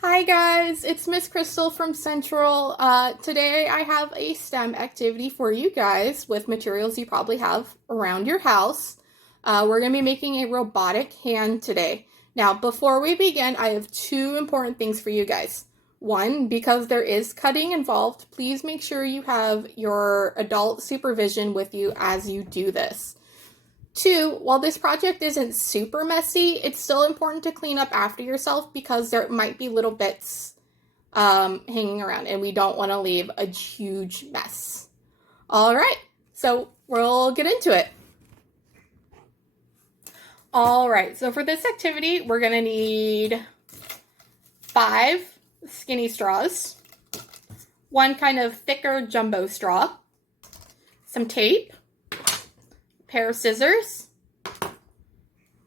Hi guys, it's Miss Crystal from Central. Today I have a STEM activity for you guys with materials you probably have around your house. We're going to be making a robotic hand today. Now, before we begin, I have two important things for you guys. One, because there is cutting involved, please make sure you have your adult supervision with you as you do this. Two, while this project isn't super messy, it's still important to clean up after yourself because there might be little bits hanging around and we don't want to leave a huge mess. All right, so we'll get into it. All right, so for this activity, we're going to need 5 skinny straws, one kind of thicker jumbo straw, some tape, pair of scissors,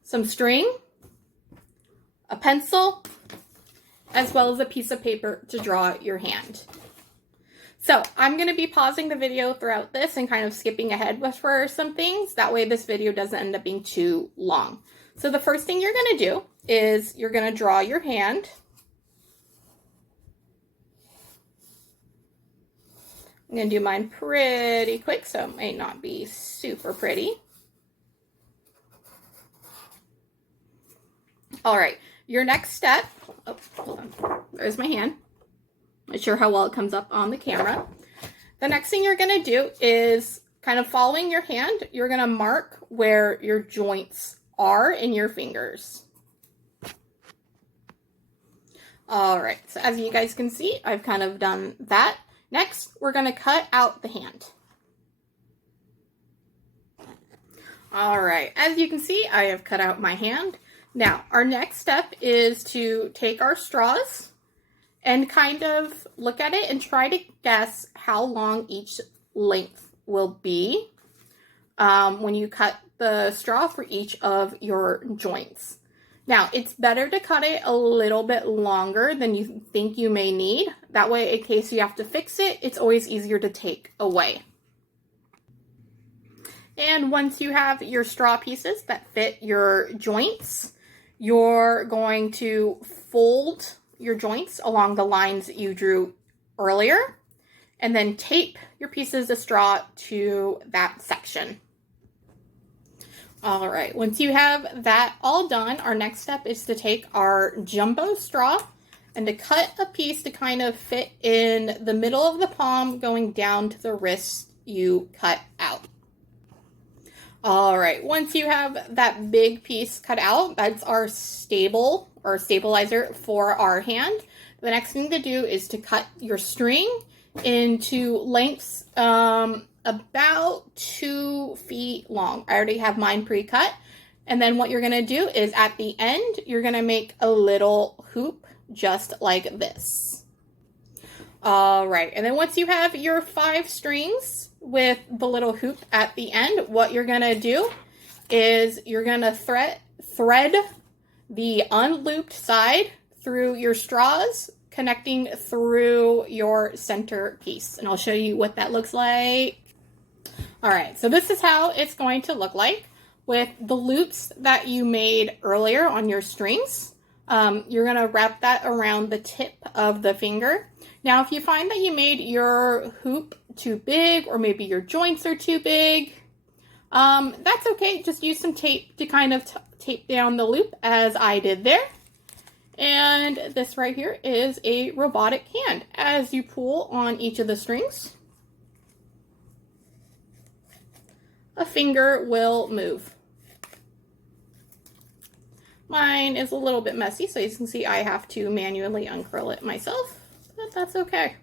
some string, a pencil, as well as a piece of paper to draw your hand. So I'm going to be pausing the video throughout this and kind of skipping ahead for some things. That way this video doesn't end up being too long. So the first thing you're going to do is you're going to draw your hand. I'm going to do mine pretty quick, so it might not be super pretty. All right, your next step, oh, hold on, there's my hand. Not sure how well it comes up on the camera. The next thing you're going to do is kind of following your hand, you're going to mark where your joints are in your fingers. All right, so as you guys can see, I've kind of done that. Next, we're going to cut out the hand. All right, as you can see, I have cut out my hand. Now, our next step is to take our straws and kind of look at it and try to guess how long each length will be when you cut the straw for each of your joints. Now, it's better to cut it a little bit longer than you think you may need. That way, in case you have to fix it, it's always easier to take away. And once you have your straw pieces that fit your joints, you're going to fold your joints along the lines that you drew earlier, and then tape your pieces of straw to that section. All right, once you have that all done, our next step is to take our jumbo straw and to cut a piece to kind of fit in the middle of the palm going down to the wrist you cut out. All right, once you have that big piece cut out, that's our stabilizer for our hand. The next thing to do is to cut your string into lengths about 2 feet long. I already have mine pre-cut. And then what you're gonna do is at the end, you're gonna make a little hoop just like this. All right, and then once you have your 5 strings with the little hoop at the end, what you're gonna do is you're gonna thread the unlooped side through your straws, connecting through your center piece. And I'll show you what that looks like. All right, so this is how it's going to look like with the loops that you made earlier on your strings. You're gonna wrap that around the tip of the finger. Now, if you find that you made your hoop too big, or maybe your joints are too big, that's okay. Just use some tape to kind of tape down the loop as I did there. And this right here is a robotic hand. As you pull on each of the strings, a finger will move. Mine is a little bit messy, so as you can see, I have to manually uncurl it myself, but that's okay.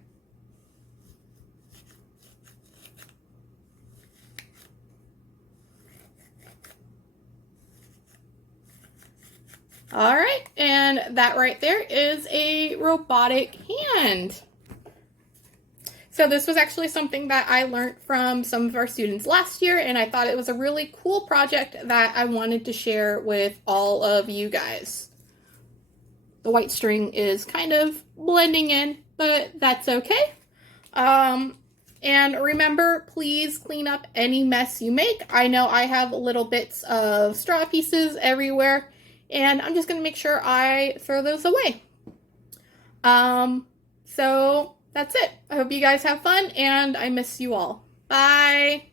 All right, and that right there is a robotic hand. So this was actually something that I learned from some of our students last year, and I thought it was a really cool project that I wanted to share with all of you guys. The white string is kind of blending in, but that's okay. And remember, please clean up any mess you make. I know I have little bits of straw pieces everywhere, and I'm just going to make sure I throw those away. So that's it. I hope you guys have fun, and I miss you all. Bye.